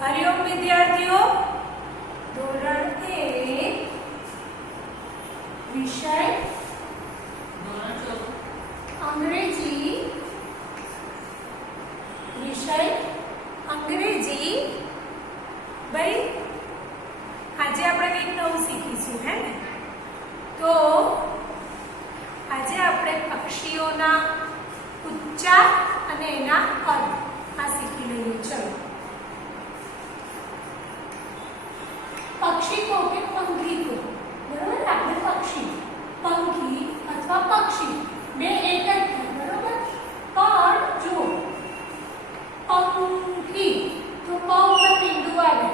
હરિઓમ વિદ્યાર્થીઓ, ધોરણ 1 વિષય અંગ્રેજી ભાઈ આજે આપણે કંઈક નવું શીખીશું હે ને। તો આજે આપણે પક્ષીઓના ઉચ્ચાર અને એના અર્થ આ શીખી લઈએ। ચલો, पक्षी को के पंखी को बराबर આપણે પક્ષી पंखी અથવા પક્ષી બે એક જ થાય બરાબર। પણ જો पंखी તો પ ઉપર બિંદુ આવે,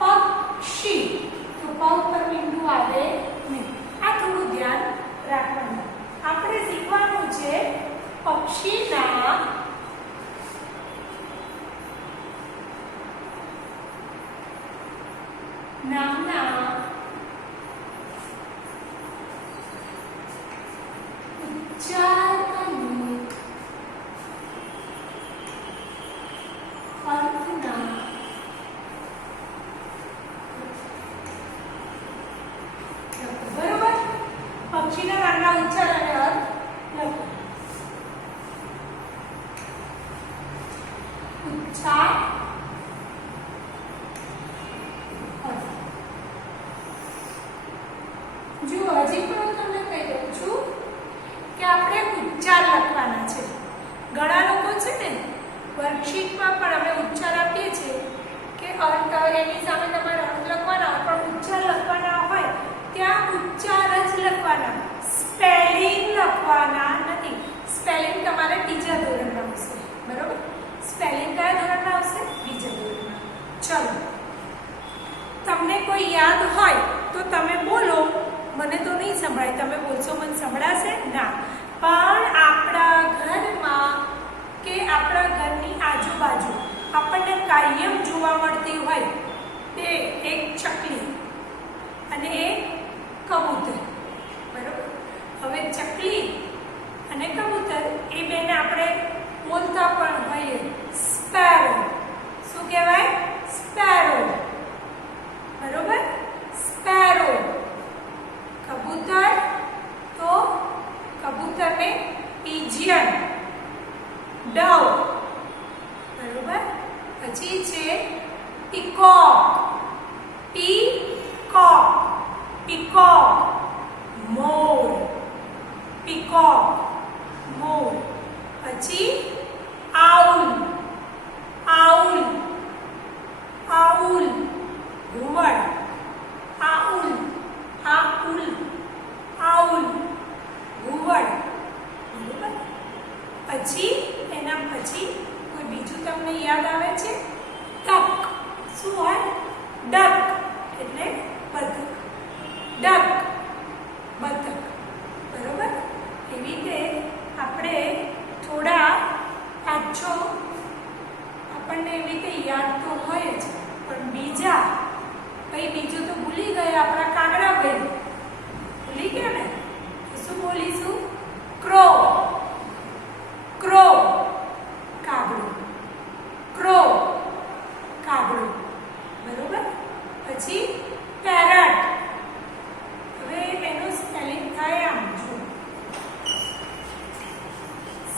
પક્ષી તો પ ઉપર બિંદુ આવે નહીં। આ થોડું ધ્યાન રાખવાનું। આપણે શીખવાનું છે પક્ષીના નામના ઉચ્ચાર અને અર્થના બરોબર। પક્ષીના નામના ઉચ્ચાર અને અર્થ લખો। ઉચ્ચાર જો હજી પણ તમને કહી દઉં છું કે આપણે ઉચ્ચાર લખવાના છે। ઘણા લોકો છે ને વર્કશીટમાં પણ અમે ઉચ્ચાર આપીએ છીએ કે અર્થ એની સામે તમારે અર્થ લખવાના હોય, પણ ઉચ્ચાર લખવાના હોય ત્યાં ઉચ્ચાર જ લખવાના, સ્પેલિંગ લખવાના નથી। સ્પેલિંગ તમારે બીજા ધોરણમાં આવશે બરોબર। સ્પેલિંગ કયા ધોરણમાં આવશે? બીજા ધોરણમાં। ચલો, તમને કોઈ યાદ હોય તો તમે બોલો, મને તો નહીં સંભળાય, તમે બોલશો મને સંભળાશે ના। પણ આપણા ઘરમાં કે આપણા ઘરની આજુબાજુ આપણને કાયમ જોવા મળતી હોય તે એક ચકલી અને એક કબૂતર બરોબર। હવે ચકલી અને કબૂતર એ બેને આપણે બોલતા પણ હોઈએ સ્પેરો। શું કહેવાય? સ્પેરો બરોબર। સ્પેરો कबूतर तो कबूतर में पिजियन, डव बरोबर। પછી છે પીકોક, પીકોક, પીકોક, મોર, પીકોક, મોર। પછી આઉલ, આઉલ, આઉલ, ઘુવડ, આઉલ, આઉલ, આઉલ, ઘુવડ બરોબર। પછી એના પછી કોઈ બીજું તમને યાદ આવે છે? ડક। શું હોય? ડક એટલે બતક, ડક બતક બરોબર। એવી રીતે આપણે થોડા પાછો આપણને એવી રીતે યાદ તો હોય જ, પણ બીજા ભાઈ બીજું તો ભૂલી ગયા આપણા કાગડા ભાઈ, ભૂલી ગયા ને? તો શું બોલીશું? ક્રો, ક્રો કાગડો, ક્રો કાગડો બરોબર। પછી પેરટ, હવે એનું સ્પેલિંગ થાય આમ જો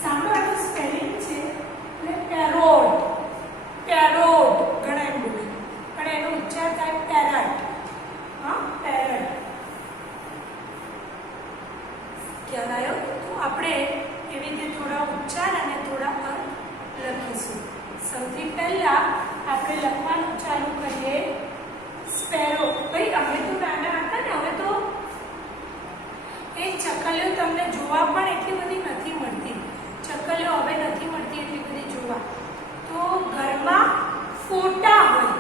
સાંભળવાનું સ્પેલિંગ છે એટલે પેરોટ, પેરોટ ઘણા એમ બોલે પણ એનો ઉચ્ચાર થાય પેરટ। હા, પેરટ ખ્યાલ આવ્યો? તો આપણે એવી રીતે થોડા ઉચ્ચાર અને થોડા અર્થ લખીશું। સૌથી પહેલા આપણે લખવાનું ચાલુ કરીએ સ્પેરો। ભાઈ અમે તો નાના હતા ને, હવે તો એ ચકલીઓ તમને જોવા પણ એટલી બધી નથી મળતી। ચકલીઓ હવે નથી મળતી એટલી બધી જોવા। તો ઘરમાં ફોટા હોય,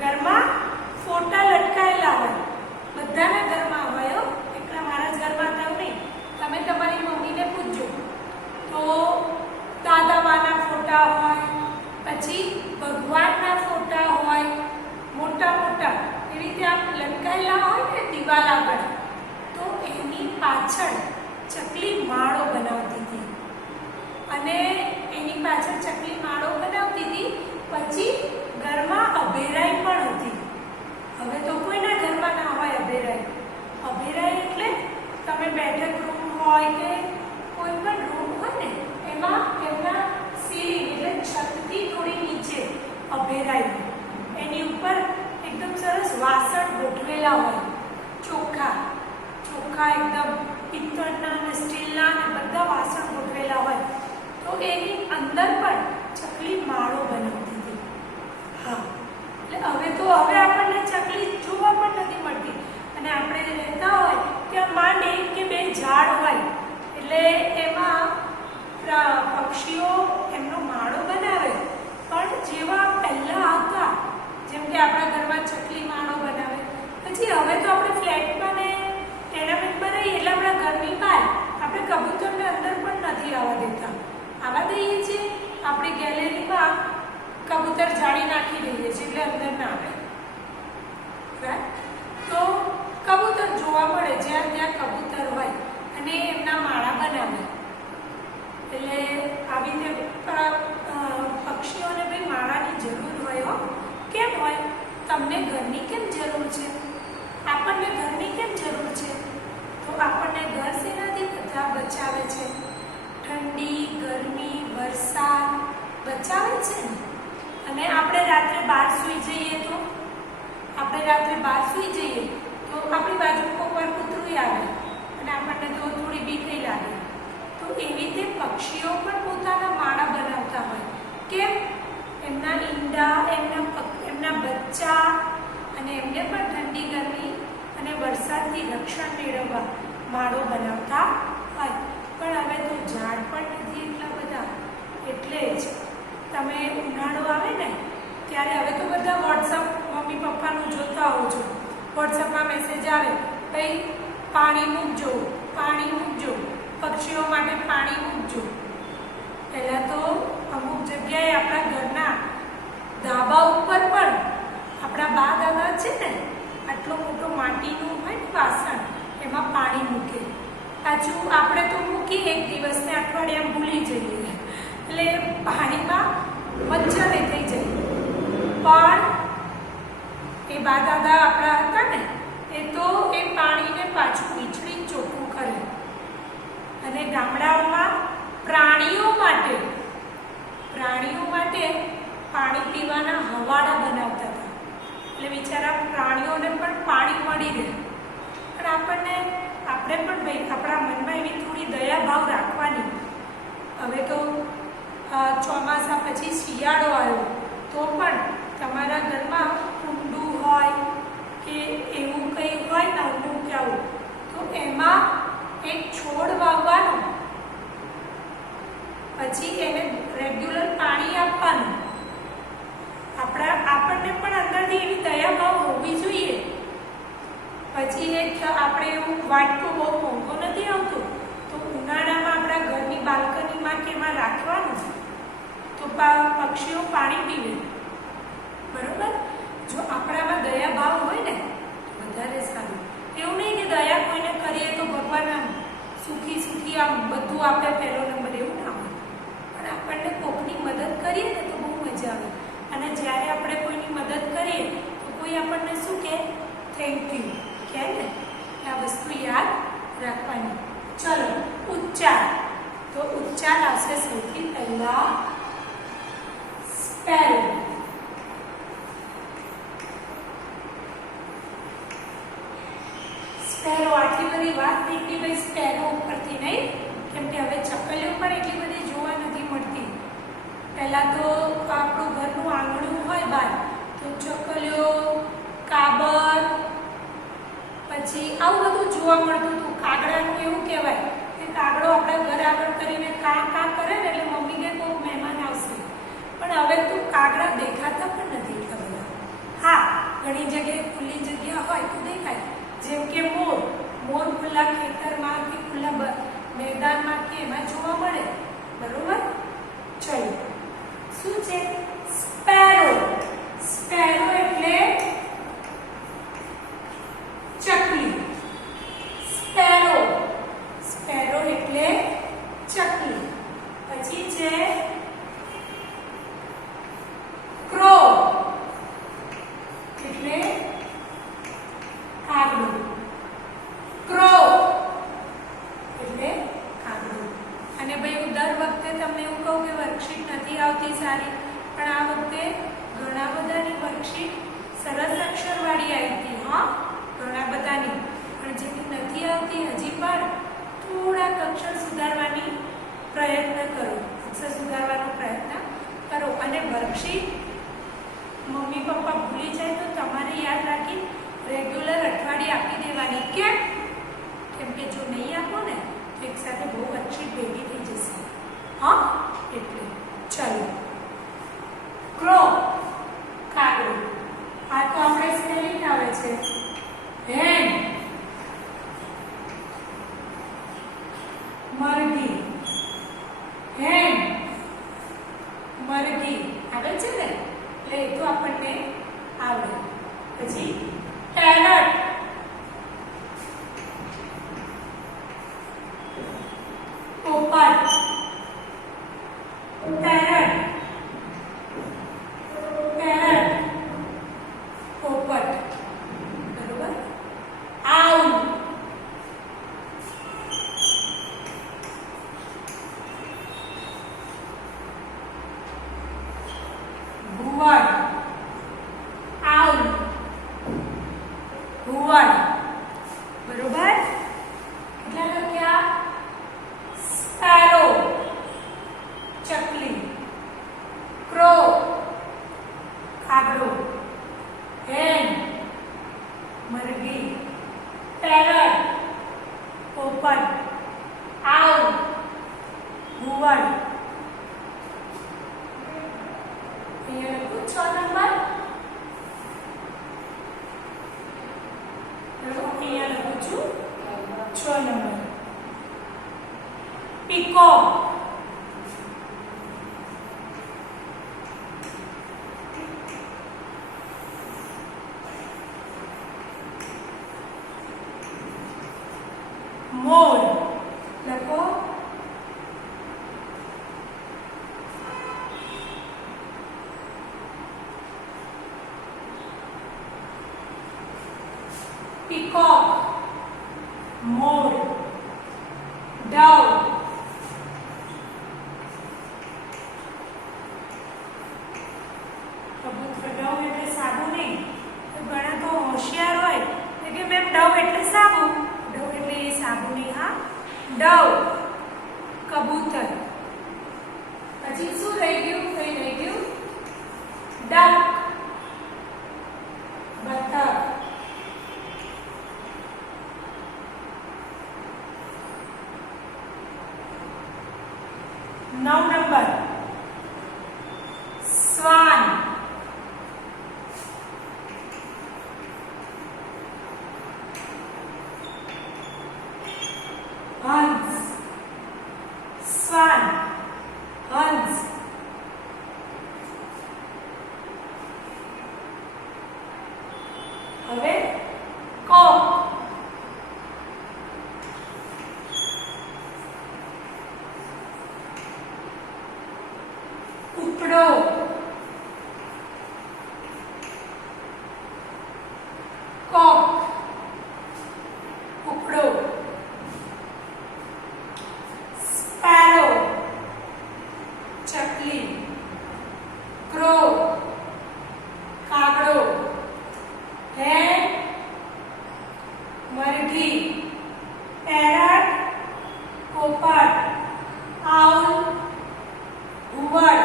ઘરમાં ફોટા લટકાયેલા હોય, બધાના ઘરમાં હોય હો, એકલા મારા જ ઘરમાં હતા નહીં। તમે તમારી મમ્મીને પૂછજો તો દાદાબાના ફોટા હોય, પછી ભગવાનના ફોટા હોય મોટા મોટા એવી રીતે આમ લટકાયેલા હોય ને દિવાલ આગળ, તો એની પાછળ ચકલી માળો બનાવતી હતી અને એની પાછળ ચકલી માળો બનાવતી હતી। પછી ગોઠવેલા હોય, ચોખ્ખા ચોખ્ખા એકદમ પિત્તળના અને સ્ટીલના અને બધા વાસણ ગોઠવેલા હોય, તો એની અંદર પણ ચકલી માળો બનાવતી હતી. હા, એટલે હવે આપણને ચકલી જોવા પણ નથી મળતી. અને આપણે રહેતા હોય ત્યાં માંડ એક કે બે ઝાડ હોય, એટલે એમાં પક્ષીઓ એમનો માળો બનાવે. પણ જેવા પહેલા હતા, જેમ કે આપણા ઘરમાં ચકલી માળો બનાવે, પછી હવે તો આપણે ફ્લેટમાં ને ટેનામેન્ટમાં રહીએ એટલે આપણા ઘરની બહાર આપણે કબૂતરને અંદર પણ નથી આવવા દેતા. આવવા દઈએ છીએ આપણી ગેલેરીમાં કબૂતર જાળી નાખી દઈએ છીએ એટલે અંદર ના આવે. તો કબૂતર જોવા મળે જ્યાં ત્યાં કબૂતર હોય અને એમના માળા બનાવે. એટલે આવી રીતે પક્ષીઓને ભાઈ માળાની જરૂર હોય. હો, કેમ હોય? તમને ઘરની કેમ જરૂર છે? આપણને ઘરની કેમ જરૂર છે? તો આપણને ઘર શેનાથી બધા બચાવે છે? ઠંડી, ગરમી, વરસાદ બચાવે છે ને. અને આપણે રાત્રે બહાર સૂઈ જઈએ તો આપણી બાજુ કોઈક કૂતરું આવે અને આપણને તો થોડી બીક લાગે. તો એવી રીતે પક્ષીઓ પણ પોતાના માળા બનાવતા હોય. કેમ? એમના ઈંડા, એમના બચ્ચા અને એમને પણ ઠંડી, ગરમી અને વરસાદથી રક્ષણ મેળવવા માળો બનાવતા હોય. પણ હવે તો ઝાડ પણ નથી એટલા બધા, એટલે જ તમે ઉનાળો આવે ને ત્યારે હવે તો બધા વોટ્સઅપ મમ્મી પપ્પાનું જોતા હો છો. વોટ્સઅપમાં મેસેજ આવે, ભાઈ પાણી મૂકજો, પક્ષીઓ માટે પાણી મૂકજો. પહેલાં તો અમુક જગ્યાએ આપણા ઘરના ધાબા ઉપર પણ આપણા બા દાદા છે ને આટલો મોટો માટીનું હોય ને વાસણ, એમાં પાણી મૂકે. પાછું આપણે તો મૂકી એક દિવસને અઠવાડિયામાં ભૂલી જઈએ, એટલે પાણીમાં મચ્છર થઈ જાય. પણ એ બા દાદા આપણા હતા ને એ તો એ પાણીને પાછું વીછળી ચોખ્ખું કરે. અને ગામડાઓમાં પ્રાણીઓ માટે પાણી પીવાના હવાડા બનાવતા હતા, એટલે બિચારા પ્રાણીઓને પણ પાણી મળી રહે. પણ આપણે પણ ભાઈ આપણા મનમાં એવી થોડી દયાભાવ રાખવાની. હવે તો ચોમાસા પછી શિયાળો આવ્યો તો પણ તમારા ઘરમાં કુંડું હોય કે એવું કંઈ હોય નાનું કે આવું, તો એમાં એક છોડ વાવવાનો, પછી એને રેગ્યુલર પાણી આપવાનું. આપણને પણ અંદરથી એવી દયાભાવ હોવી જોઈએ. પછી આપણે એવું વાટકો બહુ મોંઘો નથી આવતો, તો ઉનાળામાં આપણા ઘરની બાલ્કનીમાં કે એમાં રાખવાનું, તો પક્ષીઓ પાણી પીવે. બરોબર? જો આપણામાં દયાભાવ હોય ને વધારે સારું. એવું નહીં કે દયા કોઈને કરીએ તો ભગવાન આમ સુખી આમ બધું આપે પહેલો નંબર, એવું ના હોય. પણ આપણને કોઈકની મદદ કરીએ ને તો બહુ મજા આવે. અને જ્યારે આપણે કોઈની મદદ કરીએ તો કોઈ આપણને શું કહે? થેન્ક યુ કહે ને. આ વસ્તુ યાદ રાખવાની. ચલો, ઉચ્ચાર. તો ઉચ્ચાર આવશે સૌથી પહેલા સ્પેરો. સ્પેરો, આટલી બધી વાત નીકળી ભાઈ સ્પેરો ઉપરથી, નહીં? કેમ કે હવે ચકલીઓ પણ એટલી બધી જોવા નથી મળતી. પહેલાં તો આપણું ઘરનું આંગણું હોય બહાર, તો ચકલીઓ, કાબર, પછી આવું બધું જોવા મળતું હતું. કાગડાનું એવું કહેવાય કે કાગડો આપણા ઘર આગળ કરીને કા કરે ને એટલે મમ્મી કે કોઈ મહેમાન આવશે. પણ હવે તો કાગડા દેખાતા પણ નથી એટલા બધા. હા, ઘણી જગ્યાએ ખુલ્લી જગ્યા હોય તો દેખાય, જેમ કે મોર ખુલ્લા ખેતરમાં કે ખુલ્લા મેદાનમાં કે એમાં જોવા મળે. બરોબર? ચલો, શું છે? સ્પેરો. સ્પેરો એટલે ચકલી. સ્પેરો એટલે ચકલી. પછી છે ક્રો એટલે કાગડો. ક્રો એટલે કાગડો. અને ભાઈ હું દર વખતે તમને એવું કહું કે વર્કશીટ નથી આવતી સારી, પણ આ વખતે ઘણા બધાની વર્કશીટ સરસ અક્ષરવાળી આવી હતી. હા, ઘણા બધાની, પણ જેની નથી આવતી હજી પણ થોડાક અક્ષર સુધારવાની પ્રયત્ન કરો, અક્ષર સુધારવાનો પ્રયત્ન કરો. અને વર્કશીટ મમ્મી પપ્પા ભૂલી જાય તો તમારે યાદ રાખી રેગ્યુલર અઠવાડિયે આપી દેવાની. કેમ કે જો નહીં આપો ને તો એક સાથે બહુ વર્કશીટ ભેગી થઈ જશે. હા, એટલે ચાલો. ક્રો, કાગડો. આ તો આપણે સ્પેલિંગ આવે છે. હેન, મરઘી. હેન, મરઘી આવે છે ને, એટલે એ તો આપણને આવડે. પછી પેરટ, પોપટ. પેરટ, પેરટ, પોપટ. બરોબર. આઉલ, ઘુવડ. આઉલ, ઘુવડ. બરોબર. કેટલા લખ્યા? સ્પેરો, ચકલી. ક્રો, કાગડો. હેન, મરઘી. પેરટ, પોપટ. આઉલ, ઘુવડ. અહીંયા લખું 6 નંબર. અહીંયા લખું છું 6 નંબર. પીકોક, મોર. લખો પીકોક, મોર. ડવ, કબૂતર. ડવ એટલે સાબુ નહીં. તો ઘણા તો હોશિયાર હોય એટલે કે મેમ ડવ એટલે સાબુ. ડવ એટલે એ સાબુ નહીં. હા, ડવ, કબૂતર. પછી શું રહી ગયું? કઈ રહી ગયું? ડક, બતક. 9 નંબર. શ્વાન, હંસ. શ્વાન, હંસ. હવે કોક, ઉપડો, કોક, ઉપડો. સ્પેરો, ચકલી. ક્રો, કાગડો. હેન, મરઘી. પેરટ, પોપટ. આઉલ, ઘુવડ.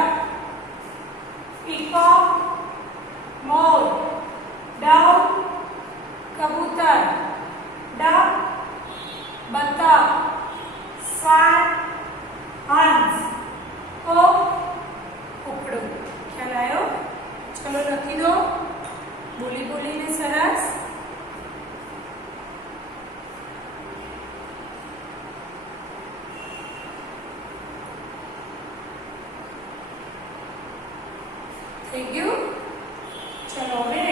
પીકોક, મોર. ડવ, કબૂતર. ડક, બતક. શ્વાન, હંસ. કોક, ઉપડો. ખ્યાલ આવ્યો? ચલો લખી દો બોલી બોલીને. સરસ. થઈ ગયું? ચલો હવે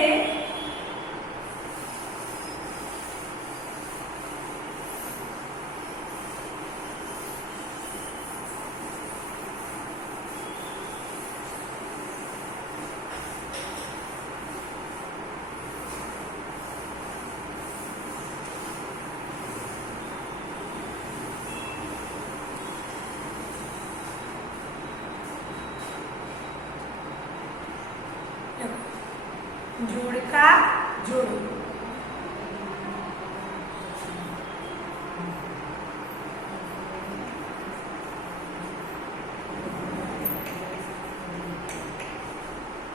જોડકા જોડો.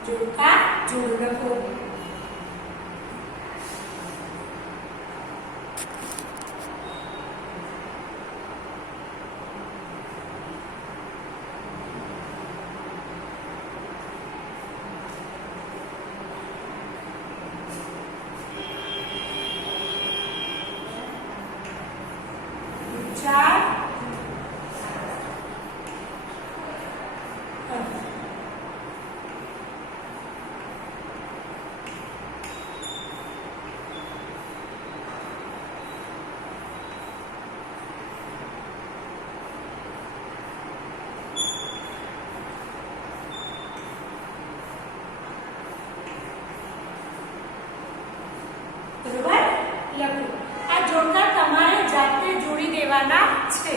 જોડકા જોડ લખો. બરોબર લખો. આ જોડકા તમારે જાતે જોડી દેવાના છે.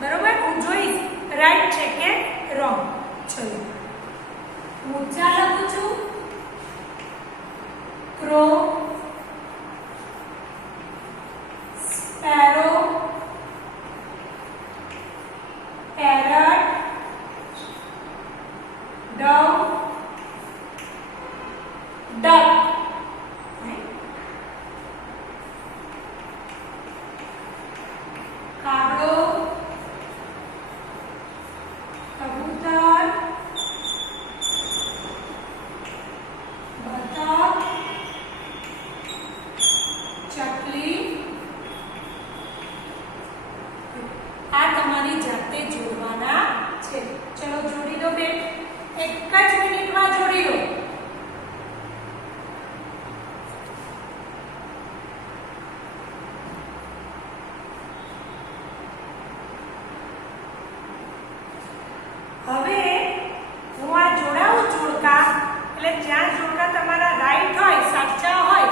બરોબર, હું જોઈશ રાઈટ છે કે રોંગ. ચલો ઊંચા લખું છું. Crow, sparrow, parrot, Dove, duck. કાગડો, કબૂતર, બતક, ચકલી. આ તમારી જાતે જોડવાના છે. ચલો જોડી દો બેન, એક જ મિનિટમાં જોડી દો. હવે હું આ જોડાવું જોડકા, એટલે જ્યાં જોડકા તમારા રાઈટ હોય, સાચા હોય,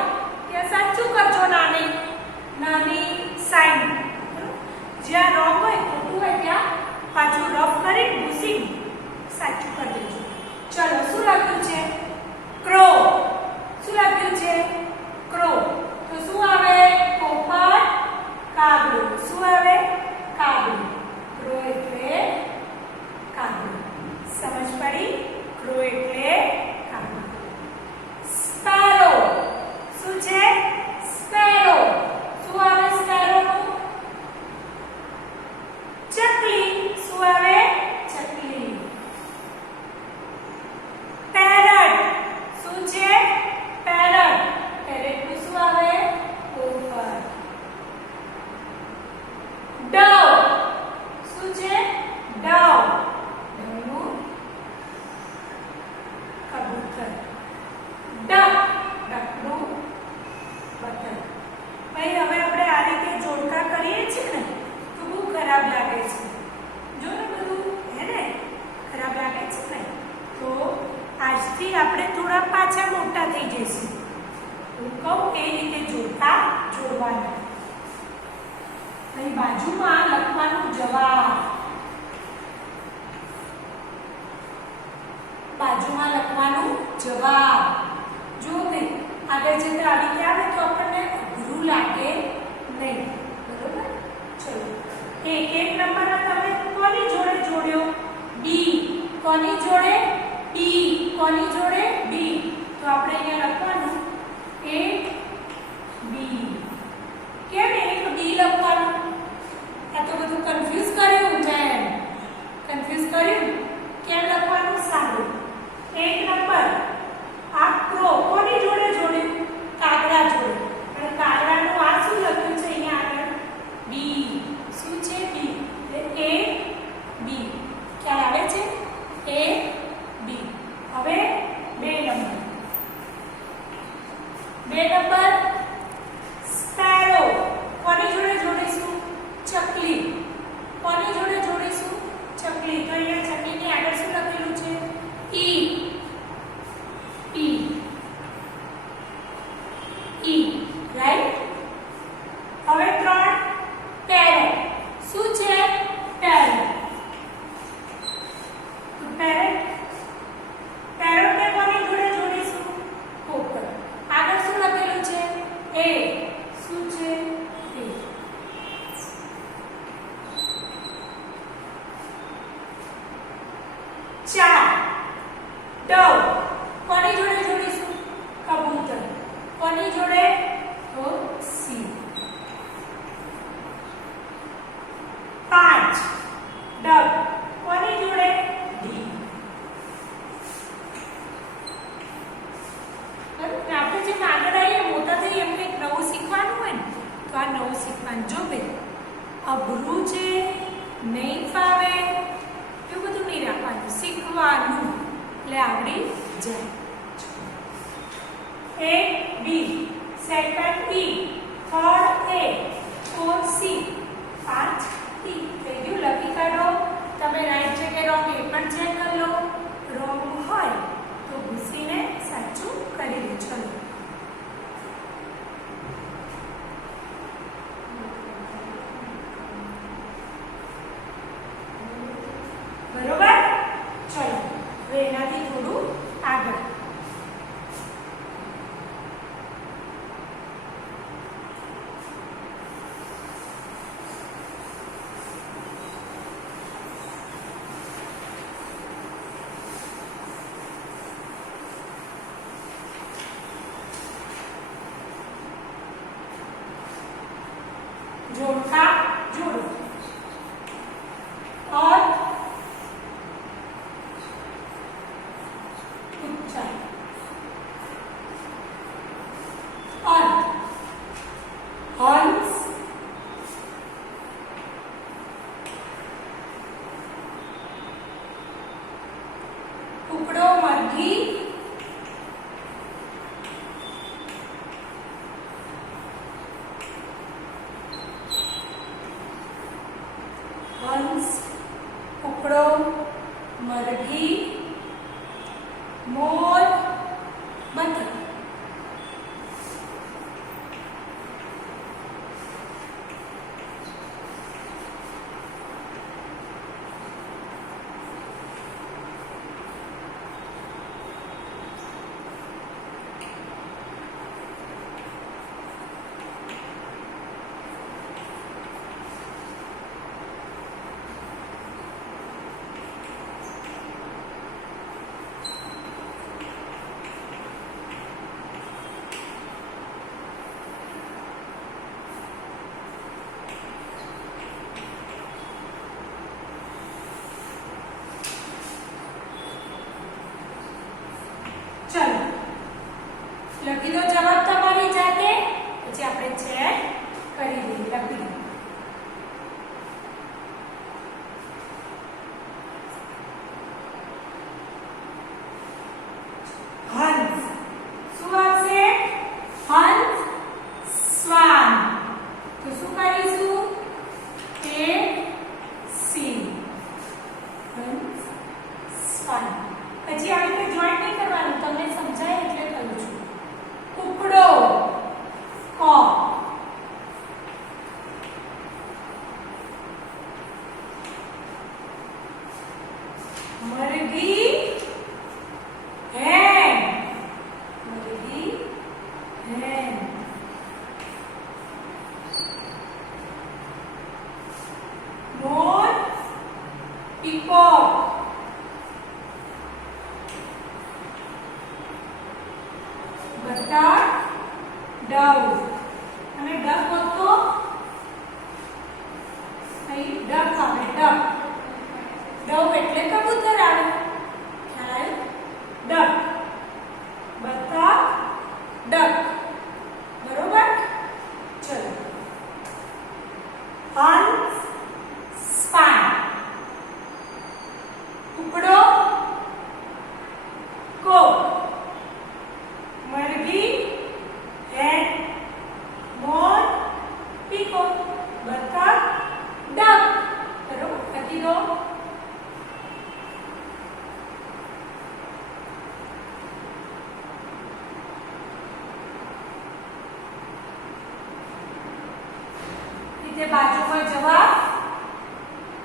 ત્યાં સાચું કરજો. નાની નાની સાઈન. જ્યાં રોંગ હોય, ખોટું હોય, ત્યાં પાછું રફ કરી ભૂસી સાચું કરી દેજો. ચલો શું લખ્યું છે? ક્રો. શું લખ્યું છે? ક્રો. તો શું આવે? પોપટ, કાગડો. શું આવે? કાગડો. ક્રો એટલે કાગડો. સમજ પડી? ક્રો એટલે કાગડો. સ્પેરો. શું છે? સ્પેરો. શું આવે સ્પેરો નું? ચકલી. શું આવે? ચકલી. પેરટ. શું છે? પેરટ. પેરટ નું શું આવે? પોપટ. ડવ. શું છે? ડવ. ડવનું કબૂતર. ડક. ડકનું બતક. ભાઈ હવે આપણે આ રીતે જોડકા કરીએ છીએ ને તો બહુ ખરાબ લાગે છે. જો ને બધું હે ને ખરાબ લાગે છે ને, તો આજથી આપણે થોડા પાછા મોટા થઈ જઈશું. હું કહું એ રીતે જોડકા જોડવાના. અહીં બાજુમાં લખવાનું જવાબ. બાજુમાં લખવાનું જવાબ. જો કે આગળ જતા આવી રીતે આવે તો આપણને અઘરું લાગે નહીં. બરોબર? ચલો એક નંબર તમે કોની જોડે જોડ્યો? ડી. કોની જોડે? ડી. કોની જોડે? બી. તો આપણે અહીંયા લખવાનું એ બી. કેમ એક બી લખવાનું? આ તો બધું કન્ફ્યુઝ કર્યું છે. કન્ફ્યુઝ કર્યું? કેમ લખવાનું? સારું. એક નંબર આ ક્રો કોની જોડે જોડ્યું? કાગડા જોડે. અને કાગડાનું આ શું લખ્યું છે અહીંયા આગળ? બી. શું છે? બી. એ બી. ખ્યાલ આવે છે? એ બી. હવે બે નંબર સ્પેરો. કોની જોડે જોડીશું? ચકલી. કોની જોડે જોડીશું? ચકલી. તો અહીંયા ચકલીની આગળ શું લખેલું છે? ઈ. ઈ. ઈ. રાઈટ? હવે ત્રણ પેરેટ. શું છે? પેરેટ. પેરેટ. પેરેટને કોની જોડે જોડીશું? પોપટ. આગળ શું લખેલું છે? એ. શું છે? એ. ચાર ડવ. કોની જોડે જોડીશું? કબૂતર. કોની જોડે? તો સી. 5 ડક. કોની જોડે? ડી. આપણે જેમ આગળ આવીએ મોટા થઈએ એમ કંઈક નવું શીખવાનું હોય ને તો આ નવું શીખવાનું. જો ભાઈ અઘરું છે, નહીં ફાવે એવું બધું નહીં રાખવાનું, શીખવાનું એટલે આવડી જાય. A B, second E, third A, fourth C, 5 T. થઈ ગયું? લખી કાઢો. તમે રાઈટ છે કે રોંગ એ પણ ચેક કરી લો. રોંગ હોય તો ઘૂસીને સાચું કરી દો. ચલો બરોબર. ચલો હવે એનાથી થોડું આગળ. जोड़का जोड़ो और उच्चारण और हंस टुकड़ो मरघी हंस कुकड़ो मरघी मोर बतख. चलो लखी दो जवाब तमारी जाते પછી આપણે ચેક કરી દઈએ. લખી દો. હંસ શું આવશે? હંસ શ્વાન. તો શું કરીશું? A C હંસ શ્વાન. પછી આવી રીતે જોઈન્ટ નહીં કરવાનું, તમને સમજાય એટલે કહું છું. કુકડો ક, મરઘી hen, મરઘી hen, મોર પીકોક, બતક ડવ. અને ડક હોતો અહીં ડક આવે. ડક ડવ એટલે કબૂતર આવે. ખ્યાલ આવ્યો? ડક બતક ડક. બરોબર. ચલો હંસ શ્વાન કુકડો કોક મરઘી hen મોર પીકોક બતક ડક. બરોબર. લખી દો. રીતે બાજુમાં જવાબ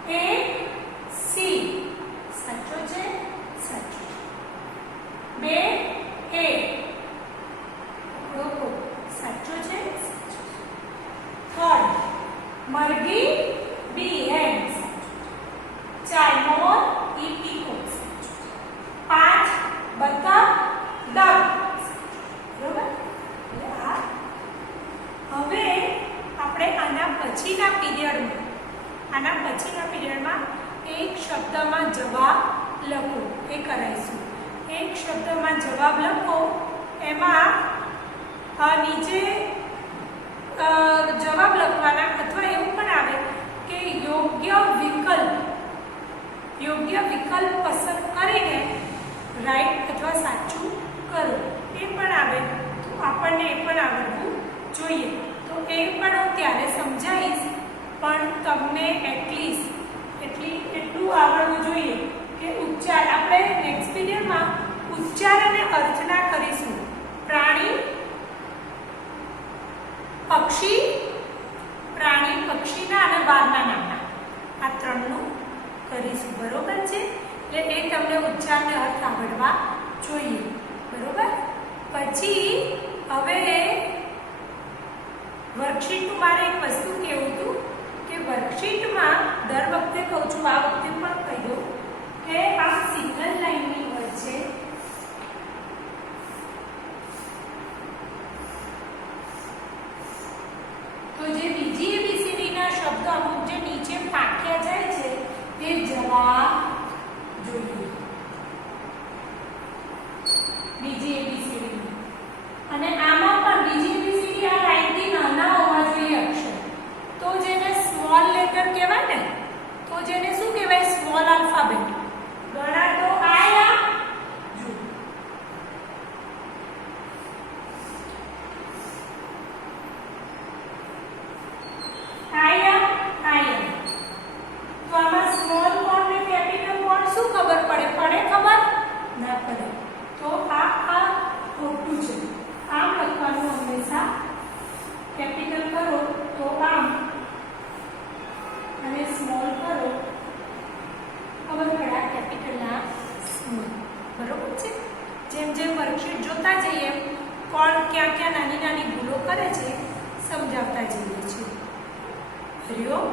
A C સાચો છે. સાચો. 2 A લોકો સાચો છે. થર્ડ મરઘી B hen. 4 મોર E પીકોક. 5 બતક વર્કશીટમાં જવાબ લખો એમાં નીચે જવાબ લખવાના, અથવા એવું પણ આવે કે યોગ્ય વિકલ્પ પસંદ કરીને રાઈટ અથવા સાચું કરો, એ પણ આવે. તો આપણને એ પણ આવડવું જોઈએ. તો એ પણ હું ત્યારે સમજાવીશ, પણ તમને એટલું આવડવું જોઈએ કે ઉચ્ચાર આપણે નેક્સ્ટ વિડીયોમાં ઉચ્ચાર અને અર્થના કરીશું. પ્રાણી પક્ષીના અને બારના નામના આ ત્રણનું કરીશું. બરોબર છે? એટલે એ તમને ઉચ્ચાર અને અર્થ આવડવા જોઈએ. બરોબર? પછી હવે વર્કશીટનું મારે એક વસ્તુ કહેવું હતું કે વર્કશીટમાં દર વખતે કહું છું, આ વખતે પણ કહી દઉં કે આ સિંગલ લાઈનની હોય છે. તો જે બીજી ABCD ના શબ્દ અમુક જે નીચે પાક્યા જાય છે તે જવા જોઈએ. બીજી ABCD અને આમાં પણ બીજી ABCD આ લાઈનથી નાના હોવા જોઈએ અક્ષર. તો જેને સ્મોલ લેટર કહેવાય ને, તો જેને શું કહેવાય? Small alphabet. ઘણા તો આયા જો આયા. તો આમાં સ્મોલ કોણ ને કેપિટલ કોણ શું ખબર પડે? ખબર ના પડે. તો આ ખોટું છે. આમ લખવાનું હંમેશા. કેપિટલ કરો તો આમ અને સ્મોલ કરો ખબર પડે આ કેપિટલ ના સ્મોલ. બરોબર છે? જેમ જેમ વર્કશીટ જોતા જઈએ કોણ ક્યાં ક્યાં નાની નાની ભૂલો કરે છે સમજાવતા જઈએ છીએ. હરિઓમ.